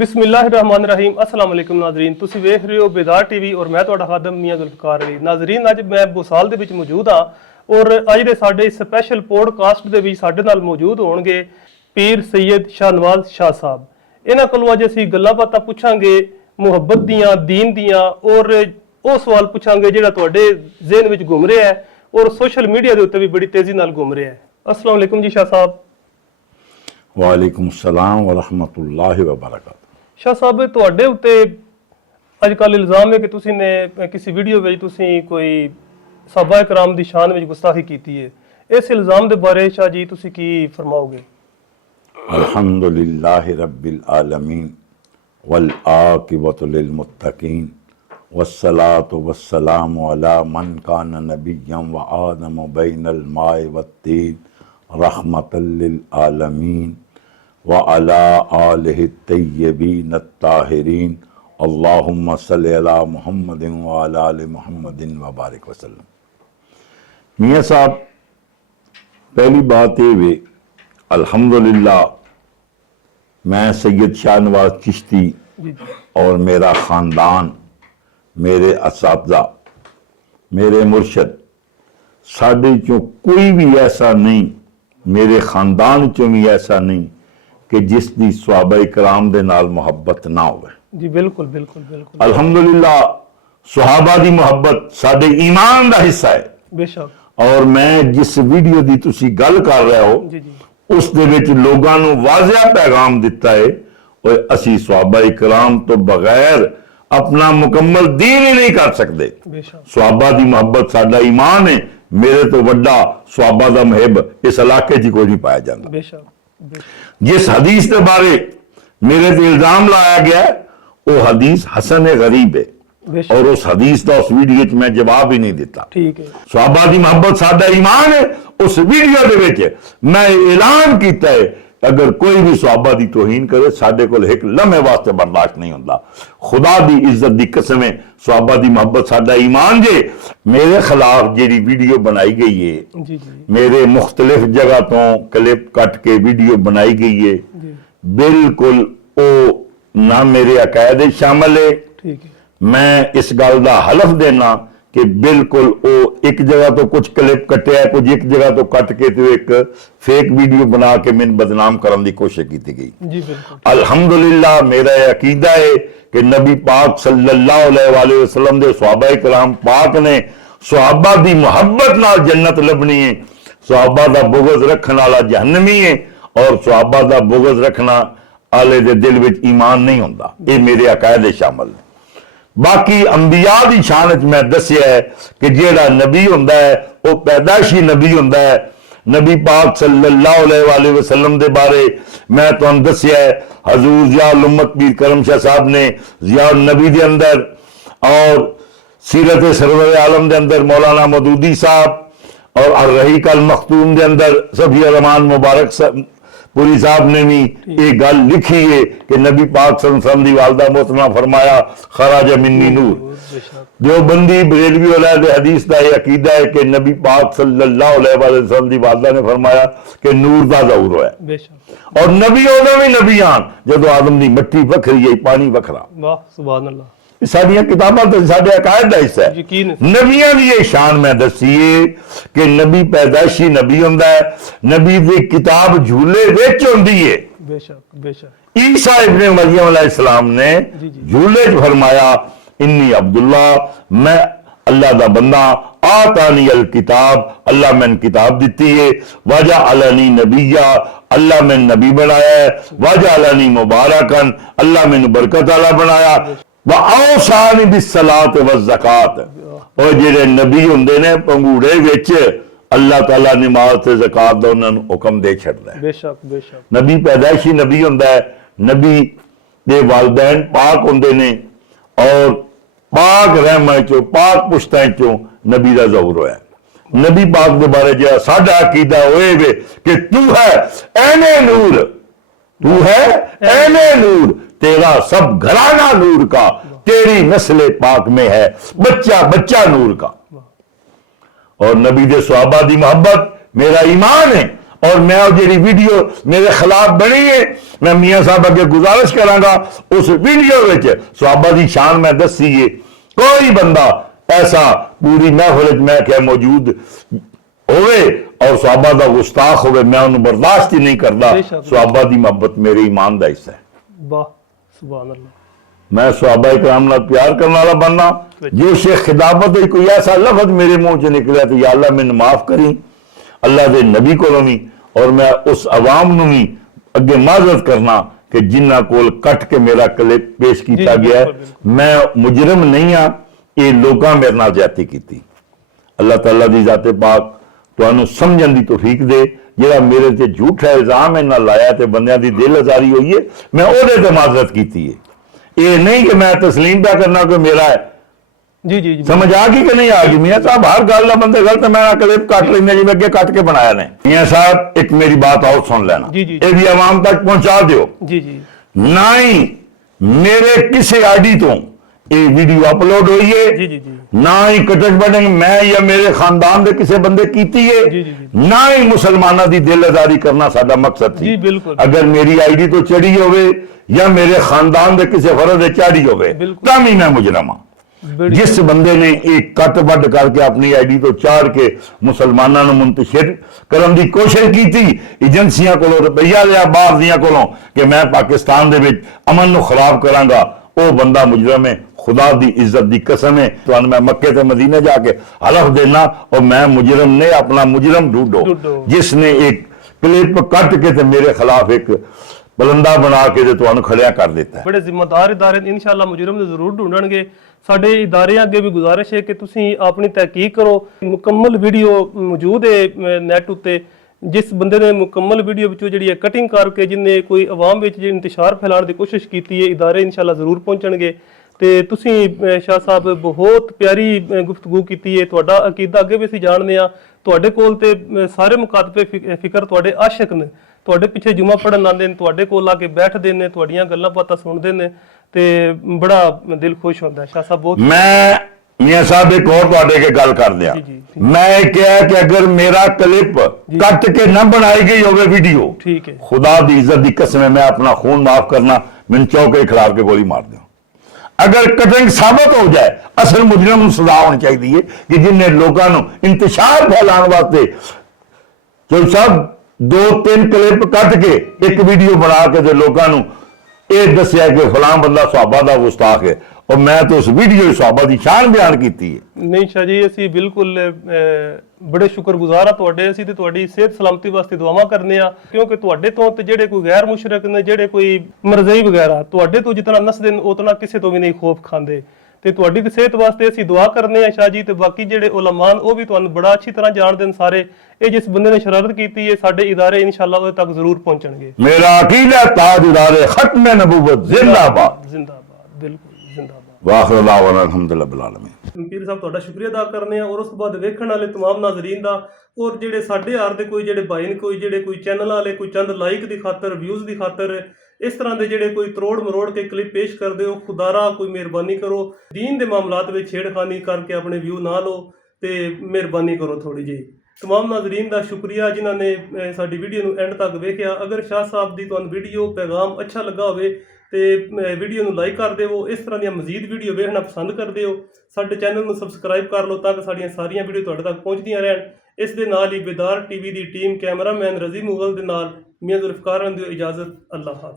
बिस्मिल्लाहिर्रहमानिर्रहीम अस्सलाम वालेकुम नाज़रीन ਤੁਸੀਂ ਵੇਖ ਰਹੇ ਹੋ ਬੇਦਾਰ ਟੀਵੀ ਔਰ ਮੈਂ ਤੁਹਾਡਾ ਖਾਦਮ ਮੀਆਂ ਜ਼ੁਲਫਕਾਰ ਅਲੀ। ਨਾਜ਼ਰੀਨ ਅੱਜ ਮੈਂ ਬੁਸਾਲ ਦੇ ਵਿੱਚ ਮੌਜੂਦ ਹਾਂ ਔਰ ਅੱਜ ਦੇ ਸਾਡੇ ਸਪੈਸ਼ਲ ਪੋਡਕਾਸਟ ਦੇ ਵਿੱਚ ਸਾਡੇ ਨਾਲ ਮੌਜੂਦ ਹੋਣਗੇ ਪੀਰ ਸੈयद ਸ਼ਾਹਨਵਾਜ਼ ਸ਼ਾਹ ਸਾਹਿਬ। ਇਹਨਾਂ ਕੋਲੋਂ ਅੱਜ ਅਸੀਂ ਗੱਲਾਂ ਬਾਤਾਂ ਪੁੱਛਾਂਗੇ ਮੁਹੱਬਤ ਦੀਆਂ, ਦੀਨ ਦੀਆਂ ਔਰ ਉਹ ਸਵਾਲ ਪੁੱਛਾਂਗੇ ਜਿਹੜਾ ਤੁਹਾਡੇ ਜ਼ਿਹਨ ਵਿੱਚ ਘੁੰਮ ਰਿਹਾ ਹੈ ਔਰ ਸੋਸ਼ਲ ਮੀਡੀਆ ਦੇ ਉੱਤੇ ਵੀ ਬੜੀ ਤੇਜ਼ੀ ਨਾਲ ਘੁੰਮ ਰਿਹਾ ਹੈ। अस्सलाम वालेकुम जी शाह साहब। वालेकुम सलाम व रहमतुल्लाहि व बरकातहू। शाह साहब ਤੁਹਾਡੇ ਉੱਤੇ ਅੱਜ ਕੱਲ ਇਲਜ਼ਾਮ ਹੈ ਕਿ ਤੁਸੀਂ ਨੇ ਕਿਸੇ ਵੀਡੀਓ ਵਿੱਚ ਤੁਸੀਂ ਕੋਈ ਸਹਾਬਾ ਇਕਰਾਮ ਦੀ ਸ਼ਾਨ ਵਿੱਚ ਗੁਸਤਾਖੀ ਕੀਤੀ ਹੈ। ਇਸ ਇਲਜ਼ਾਮ ਦੇ ਬਾਰੇ ਸ਼ਾਹ ਜੀ ਤੁਸੀਂ ਕੀ ਫਰਮਾਓਗੇ? अल्हम्दुलिल्लाहि रब्बिल आलमीन वल आकिबतु लिल मुत्तकीन वस्सलातु वस्सलामु अला मन कान नबिय्यन व आदम बैनल माए वत्तीन रहमतल लिल आलमीन व अला आलिहि तय्यबीन अत्ताहिरीन अल्लाहुम्मा सल्लि अला मुहम्मदिन व अला आलि मुहम्मदिन व बारिक वसल्लम। मियां साहब, पहली बात ये वे अल्हम्दुलिल्लाह मैं सैयद शाहनवाज चिश्ती और मेरा ख़ानदान, मेरे असातिज़ा, मेरे मुर्शद, साढ़े चों कोई भी ऐसा नहीं, मेरे खानदान चों भी ऐसा नहीं कि जिसकी सहाबा इकराम दे नाल मुहब्बत ना हो। जी बिल्कुल बिल्कुल बिल्कुल। अल्हम्दुलिल्लाह सहाबा दी मुहब्बत साडे ईमान दा हिस्सा है। बेशक। और मैं जिस वीडियो दी तुसी गल कर रहे हो जी जी उस दे विच लोगां नूं वाज़िह पैगाम दिता है ओए असी सहाबा इकराम तो बगैर अपना मुकम्मल दीन ही नहीं कर सकते। सहाबा दी मोहब्बत साडा ईमान है। मेरे तो वड्डा सहाबा दा मुहिब इस इलाके च कोई नहीं पाया जाता। जिस हदीस के बारे मेरे ते इल्जाम लाया गया वो हदीस हसन गरीब है और उस हदीस का उस वीडियो च मैं जवाब ही नहीं दिता। ठीक है। सहाबा दी मोहब्बत साडा ईमान है। उस वीडियो दे विच मैं ऐलान कीता है अगर कोई भी सहाबा दी तौहीन करे साडे कोल एक लम्हे वास्ते बर्दाश्त नहीं होंदा। खुदा दी इज्जत दी कसम है सहाबा दी मोहब्बत साडा ईमान जे। मेरे खिलाफ जेड़ी वीडियो बनाई गई है जी जी मेरे मुख्तलिफ जगह तो क्लिप कट के वीडियो बनाई गई है बिल्कुल ओ ना मेरे अकायदे शामिल है। ठीक है। मैं इस गल का हलफ देना कि बिल्कुल वो एक जगह तो कुछ क्लिप कटिया कुछ एक जगह तो कट के तो एक फेक वीडियो बना के मैंने बदनाम करने की कोशिश की गई। जी बिल्कुल। अल्हम्दुलिल्लाह मेरा अकीदा है कि नबी पाक सल्लल्लाहु अलैहि वसल्लम दे सहाबा इकराम पाक ने सहाबा दी मोहब्बत नाल जन्नत लभनी है। सहाबा दा बुग़्ज़ रखने वाला जहन्नमी है और सहाबा दा बुग़्ज़ रखना आले दे दिल विच ईमान नहीं होंदा। ये मेरे अकायदे शामिल है। बाकी अंबिया की शान च मैं दसिया है कि जेड़ा नबी हुंदा है वो पैदाइशी नबी हुंदा है। नबी पाक सल्लल्लाहु अलैहि वसल्लम दे बारे मैं तुहानू दसिया है हजूर ज़ियाउल उम्मत पीर करम शाह साहब ने ज़ियाउल नबी दे अंदर और सीरत सरवर आलम दे अंदर मौलाना मदूदी साहब और अर रहीक अल मखतूम दे अंदर सफी रहमान मुबारक पुरी साहब ने भी ये गल लिखी है कि नबी पाक सल्लल्लाहु अलैहि वसल्लम दी वालदा मोहतरमा फरमाया खराज मिन्नी नूर। जो बंदी बरेलवी औलाद हदीस का यह अकीदा है कि नबी पाक सल्लल्लाहु अलैहि वसल्लम दी वालदा ने फरमाया कि नूर दा ज़हूर है और नबी उदों भी नबी आन जदों आदम दी मिट्टी वखरी है पानी वखरा। वाह सुभान अल्लाह। साडियां किताबां तो साडे अकायद दा हिस्सा है। नबियां दी ये शान मैं दसी है कि नबी पैदाइशी नबी हुंदा है। नबी दी किताब झूले विच हुंदी है। बेशक बेशक। ईसा इब्ने मरियम अलैहिस्सलाम ने झूले च फरमाया इन्नी अब्दुल्ला मैं अल्लाह दा बंदा आतानी अल किताब अल्लाह मैंने किताब दी है वाजा अलनी नबिया अल्लाह मैंने नबी बनाया है वाजा अलनी मुबारकन अल्लाह मैंने बरकत वाला बनाया वऔसानी बिस्सलात व ज़कात। और जेडे नबी हुंदे ने पंगूड़े विच अल्लाह ताला नमाज ते ज़कात दा उन्हां नूं हुक्म दे छड्डदा है। बेशक बेशक। नबी पैदाइशी नबी हुंदा है। नबी दे वालिदैन पाक हुंदे ने और पाक रहमा चो पाक पुश्तां चो नबी दा ज़हूर होया। नबी पाक दे बारे जो साडा अकीदा होए वे कि तू है ऐने नूर, तू है ऐने नूर, तेरा सब घराना नूर का, तेरी नस्ल पाक में है बच्चा बच्चा नूर का। और नबी दे सहाबा दी मोहब्बत मेरा ईमान है। और मैं वो जी वीडियो मेरे खिलाफ बनी है, मैं मियाँ साहब अगे गुजारिश करांगा उस वीडियो में सहाबा की शान मैं दसी है। कोई बंदा ऐसा पूरी महफिल मैं क्या मौजूद होवे और सहाबा का गुस्ताख होवे, मैं उन्हें बर्दाश्त ही नहीं करता। सहाबा की मोहब्बत मेरे ईमान का हिस्सा है। वाह सुभान अल्लाह। मैं सहाबा इकराम नाल प्यार करने वाला बनना। जो शेख खिताबत कोई ऐसा लफ्ज मेरे मुंह च निकलिया तो या अल्लाह मैंने माफ करी अल्लाह के नबी को भी, और मैं उस अवाम नूं भी अगे माजरत करना कि जिन्हां कोल कट के मेरा क्लिप पेश किया गया है, मैं मुजरम नहीं हाँ, ये लोगों मेरे नाल ज्यादती की। अल्लाह ताला दी जाते पाक तुहानू समझण दी तौफीक दे। जिहड़ा मेरे ते झूठा इल्जाम इन्हां लाया ते बंदियां दी दिल आजारी हुई है, मैं ओहदे ते माजरत की है। ये नहीं कि मैं तस्लीम पे करना कोई मेरा है। जी जी जी समझ आ गई कि नहीं आ गई? मियाँ साहब हर गल बंदे गलत मैं क्लिप कट लेंगे जिवें अगे कट के बनाया ने। मियाँ साहब एक मेरी बात और सुन लेना, ये भी आवाम तक पहुंचा दियो। जी जी ना ही मेरे किसी आईडी तो ये वीडियो अपलोड हुई है, जी जी जी ना ही कटक बटक मैं या मेरे खानदान के किसी बंदे कीती है, ना ही मुसलमानों की दिल आजारी करना साडा मकसद थी। अगर मेरी आईडी तो चढ़ी होवे या मेरे खानदान के किसी फर्ज चढ़ी होवे तां भी मैं मुजरम हाँ। जिस बंदे ने एक कट बड करके अपनी आईडी तो चाड़ के मुसलमानों को मुंतशिर करने की कोशिश की थी, एजेंसियां को रुपया लिया बाहर दियां कोलों कि मैं पाकिस्तान दे विच अमन नूं खराब करांगा, वो बंदा मुजरम है। खुदा दी इज्जत दी कसम है तो मैं मक्के ते मदीने जाके हलफ देना और मैं मुजरम ने अपना मुजरम ढूंढो जिसने एक क्लिप कट के ते मेरे खिलाफ एक बलंदा बना के तुहानू खड़िया कर देता है। बड़े जिम्मेदार इदारे इंशाअल्लाह मुजरम ने जरूर ढूंढणगे। साडे इदारे अगे भी गुजारिश है कि तुसीं अपनी तहकीक करो। मुकम्मल वीडियो मौजूद है नैट उत्ते, जिस बंदे ने मुकम्मल वीडियो विचों जिहड़ी कटिंग करके जिन्हें कोई अवाम विच इंतशार फैलाने की कोशिश की है, इदारे इंशाअल्लाह जरूर पहुंचणगे। ते तुसीं शाह साहब बहुत प्यारी गुफ्तगू की है। तुहाडा अकीदा अगे भी असीं जाणदे हां। तुहाडे कोल ते सारे मुकातबे फिकर तुहाडे आशिक ने, तुहाडे पिछे जुमा पढ़न आंदे ने, तुहाडे कोल आके बैठदे ने, तुहाडीआं गल्लां बातां सुणदे ने ते बड़ा दिल खुश होंदा है। शाह साहब बहुत मैं मियाँ साहब एक और तुहाडे के गल कर दिया। मैं क्या कि अगर मेरा क्लिप कट के न बनाई गई होवे वीडियो, ठीक है, खुदा दी इज्जत दी कसम है मैं अपना खून माफ करना, मैंने चौके खिलाफ के गोली मार दूं। अगर कटिंग साबित हो जाए असल मुजरिम सजा होनी चाहिए कि जिन्हें लोगों को इंतशार फैलाने वास्ते जो सब 2-3 क्लिप कट के एक वीडियो बना के लोगों को यह दसिया कि फलां बंदा सहाबा का गुस्ताख है, और मैं तो उस वीडियो सहाबा की शान बयान की है। नहीं शाह जी, असी बिल्कुल बड़े शुक्रगुजार हाँ तुहाडे। असी ते तुहाडी सेहत सलामती वास्ते दुआवां करने आ, क्योंकि तुहाडे तो ते जेड़े कोई गैर मुशरक ने, जेड़े कोई मरज़ई वगैरह तुहाडे तो जितना नसदे ने उतना किसी तो भी नहीं खौफ खांदे। ते तुहाडी सेहत वास्ते असी दुआ करने आ शाह जी। ते बाकी जेड़े उलमान वो भी तुहानू बड़ा अच्छी तरह जानदे ने सारे। ये जिस बंदे ने शरारत की है साडे इदारे इंशाअल्लाह उहदे तक जरूर पहुंचणगे। मेरा अकीदा ताज इदारे खत्म नबूवत जिंदाबाद जिंदाबाद, बिल्कुल जिंदाबाद। वाखिर दावाना अल्हम्दुलिल्लाह बिल आलमीन। पीर साहब तुहाडा शुक्रिया अदा करने और उस तो बाद वेखण वाले तमाम नाज़रीन दा, और जेड़े साडे यार दे कोई जेड़े भाई ने कोई चैनल वाले कोई चंद लाइक दी खातर व्यूज़ दी खातर इस तरह के जेड़े कोई तरोड़ मरोड़ के क्लिप पेश करते हो, खुदारा कोई मेहरबानी करो, दीन के मामलात में छेड़खानी करके अपने व्यू ना लो, तो मेहरबानी करो थोड़ी जी। तमाम नाजरीन का शुक्रिया जिन्होंने साडी वीडियो नूं एंड तक वेख्या। अगर शाह साहब की तुहानू वीडियो पैगाम अच्छा लगा होवे तो वीडियो नूं लाइक कर देवो। इस तरह दी मजीद वीडियो वेखना पसंद करते हो साडे चैनल नूं सबसक्राइब कर लो ताकि साड़ियां सारियां वीडियो तुहाडे तक पहुंचदियां रहन। इस दे नाल ही बेदार टीवी की टीम कैमरामैन रजी मुगल दे नाल मियां जुल्फकार दिओ इजाजत। अल्लाह हाफ़िज़।